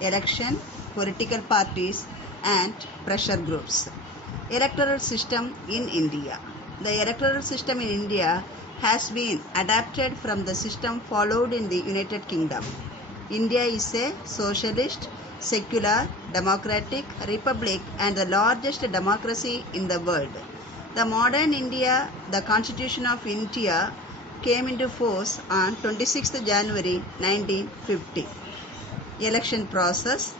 election, political parties, and pressure groups. Electoral system in India. The electoral system in India has been adapted from the system followed in the United Kingdom. India is a socialist, secular, democratic republic and the largest democracy in the world. The modern India, the Constitution of India, came into force on 26th January 1950. Election process.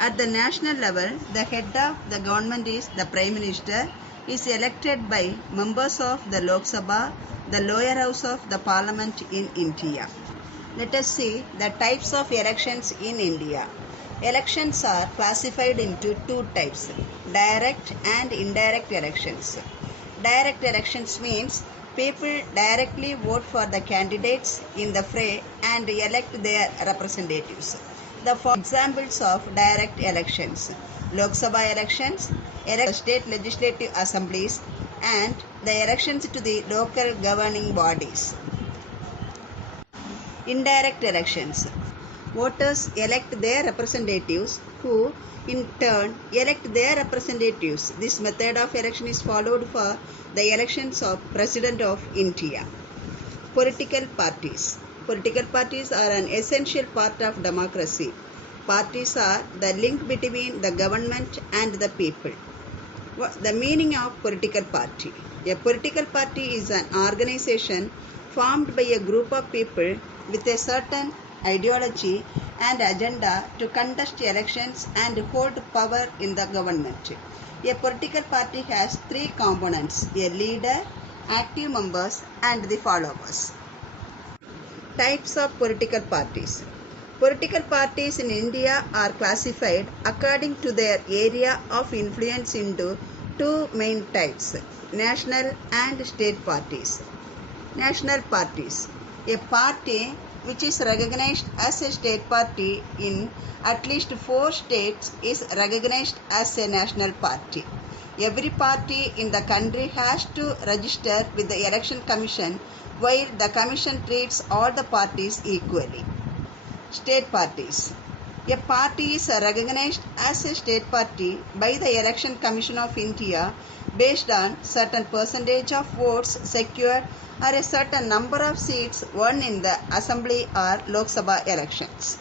At the national level, the head of the government is the Prime Minister, is elected by members of the Lok Sabha, the lower house of the Parliament in India. Let us see the types of elections in India. Elections are classified into two types, direct and indirect elections. Direct elections means people directly vote for the candidates in the fray and elect their representatives. The examples of direct elections: Lok Sabha elections, state legislative assemblies, and the elections to the local governing bodies. Indirect elections. Voters elect their representatives who in turn elect their representatives. This method of election is followed for the elections of President of India. Political parties. Political parties are an essential part of democracy. Parties are the link between the government and the people. The meaning of political party. A political party is an organization formed by a group of people with a certain ideology and agenda to contest elections and hold power in the government. A political party has three components: a leader, active members, and the followers. Types of political parties. Political parties in India are classified according to their area of influence into two main types: national and state parties. National parties. A party which is recognized as a state party in at least 4 states is recognized as a national party. Every party in the country has to register with the Election Commission, while the Commission treats all the parties equally. State parties. A party is recognized as a state party by the Election Commission of India based on certain percentage of votes secured or a certain number of seats won in the Assembly or Lok Sabha elections.